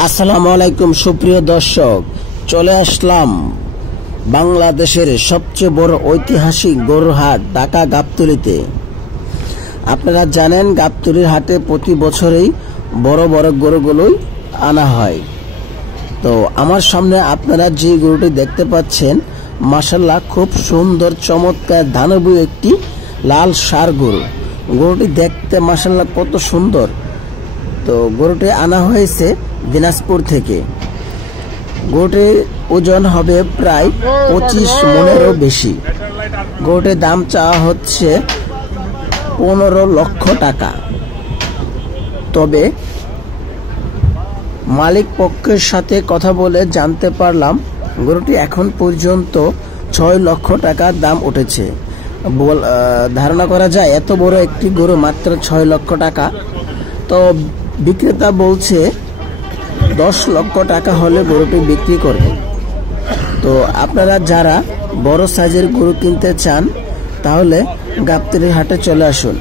আসসালামু আলাইকুম সুপ্রিয় দর্শক, চলে আসলাম বাংলাদেশের সবচেয়ে বড় ঐতিহাসিক গরুর হাট ঢাকা গাবতলীতে। আপনারা জানেন গাবতলীর হাটে প্রতি বছরেই বড় বড় গরুগুলোই আনা হয়। তো আমার সামনে আপনারা যে গরুটি দেখতে পাচ্ছেন, মাশাআল্লাহ খুব সুন্দর চমৎকার ধানবী একটি লাল ষাঁড় গরু। গরুটি দেখতে মাশাআল্লাহ কত সুন্দর। তো গরুটি আনা হয়েছে দিনাজপুর থেকে। গরুটির ওজন হবে প্রায় 25 মনেরও বেশি। গরুটির দাম চাওয়া হচ্ছে 15 লক্ষ টাকা। তবে মালিক পক্ষের সাথে কথা বলে জানতে পারলাম গরুটি এখন পর্যন্ত 6 লক্ষ টাকার দাম উঠেছে। ধারণা করা যায় এত বড় একটি গরু মাত্র 6 লক্ষ টাকা। তো বিক্রেতা বলছে 10 লক্ষ টাকা হলে গরুটি বিক্রি করবে। তো আপনারা যারা বড় সাইজের গরু কিনতে চান তাহলে গাবতলীর হাটে চলে আসুন।